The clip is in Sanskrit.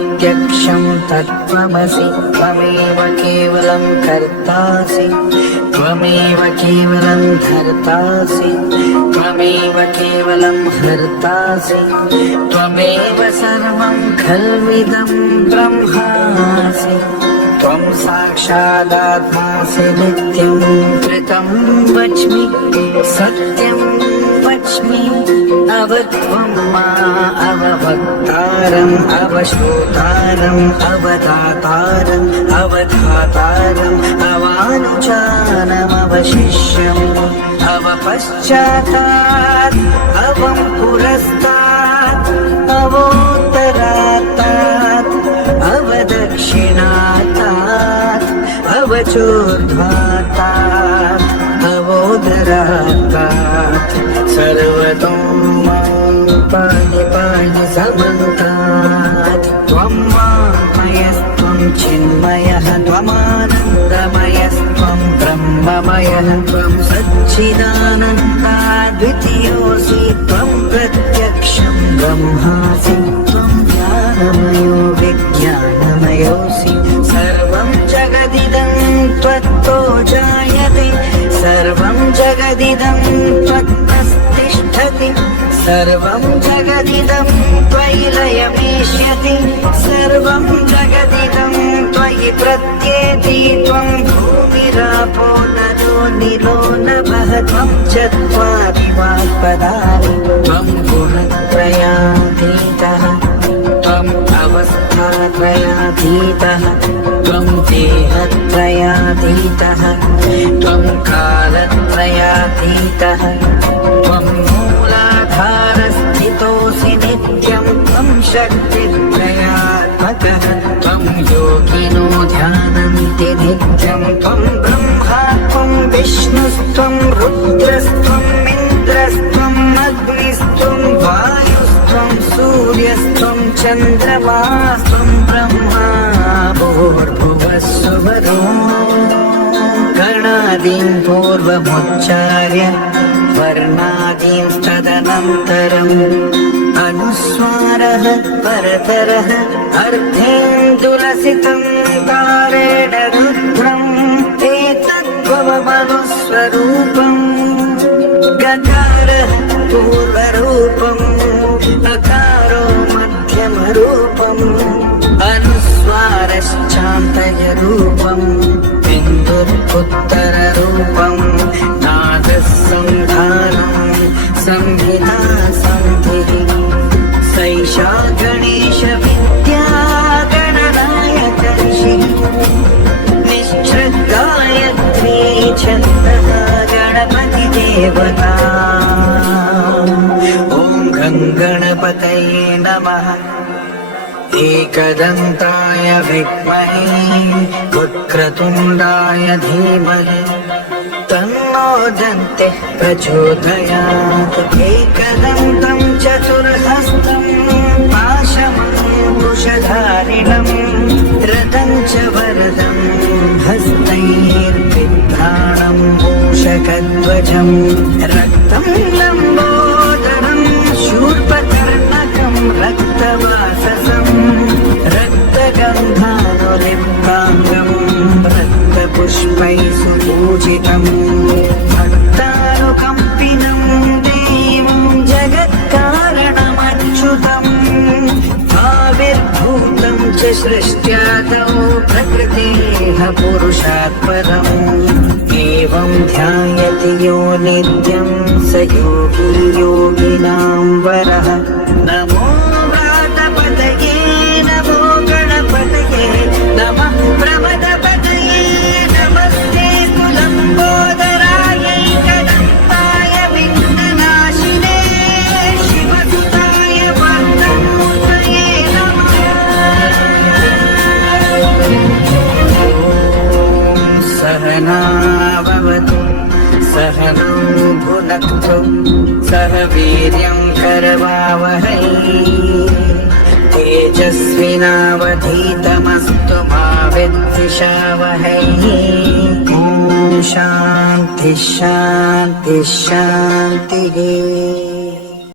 प्रत्यक्षं तत्त्वमसि त्वमेव केवलं कर्तासि त्वमेव केवलं धर्तासि त्वमेव केवलं हर्तासि त्वमेव सर्वं खल्विदं ब्रह्मासि त्वं साक्षादात्मासि नित्यं कृतं वच्मि सत्यं वच्मि अवत्वं मा अववक्तारम् अवश्रोतारम् अवदातारम् अवधातारम् अवानुचानम् अवशिष्यम् अवपश्चातात् अवं पुरस्तात् अवोत्तरात्तात् अवदक्षिणात्तात् अवचोर्ध्वात्तात् अवोदरात्तात् सर्वतो पाहि पाहि समन्तात् त्वं वाङ्मयस्त्वं चिन्मयः त्वमानन्दमयस्त्वं ब्रह्ममयः त्वं सच्चिदानन्दाद्वितीयोऽसि त्वं प्रत्यक्षं ब्रह्मासि त्वं ज्ञानमयो विज्ञानमयोऽसि सर्वं जगदिदं त्वत्तो जायते सर्वं जगदिदं त्वत्तस्तिष्ठति सर्वं जगदिदं त्वयि लयमेष्यति सर्वं जगदिदं त्वयि प्रत्येति त्वं भूमिरापो नरो निलो नभः त्वं चत्वारि वाक्पदानि त्वं गुणत्रयातीतः त्वम् अवस्थात्रयातीतः त्वं देहत्रयातीतः त्वं कालत्रयातीतः त्वं मूलाधारस्थितोऽसि नित्यं त्वं शक्तित्रयात्मकः त्वं योगिनो ध्यानन्ति नित्यं त्वं ब्रह्मा त्वं विष्णुस्त्वं रुद्रस्त्वं इन्द्रस्त्वम् अग्निस्त्वं वायुस्त्वं सूर्यस्त्वं चन्द्रमास्त्वं ब्रह्मा भूर्भुवस्सुवरो गणादीन् पूर्वमुच्चार्य वर्णादीन् तदनन्तरम् अनुस्वारः परतरः अर्धेन्दुलसितं तारेण रुद्रम् एतद्भवमनुस्वरूपम् गकारः पूर्वरूपम् अकारो मध्यमरूपम् अनुस्वारश्चान्तयरूपम् बिन्दुरुत्तररूपम् नादः सन्धानम् संहिता सन्धिः सैषा गणेशविद्या गणनायकर्षिः निश्चगायत्री छन्दः गणपतिदेवता ॐ गङ्गणपतये नमः एकदन्ताय विद्महे वक्रतुण्डाय धीमहि तन्नो दन्तिः प्रचोदयात् एकदन्तं चतुर्हस्तं पाशमङ्कुशधारिणं रथं च वरदं हस्तैर्बिभ्राणं मूषकध्वजं रक्तं लम्बोदरं शूर्पकर्णकं रक्तवाससं रक्तगन्धानुलिप्ताङ्गं रक्तपुष्पैः सुपूजितं भक्तानुकम्पिनं देवं जगत्कारणमच्युतम् आविर्भूतं च सृष्ट्यादौ प्रकृतेः पुरुषात् परम् एवं ध्यायति यो नित्यं स योगी योगिनां वरः नमो व्रातपतये नमो गणपतये नमः प्रमदपतये नमस्ते लम्बोदरायै कदम्बाय विघ्ननाशिने शिवसुताय वर्धमूर्तये नमः सहनाववतु सहनौ भुनक्तु सह वीर्यं करवावहै तेजस्विनावधीतमस्तु मा विद्विषावहै ॐ शान्तिः शान्तिः शान्तिः।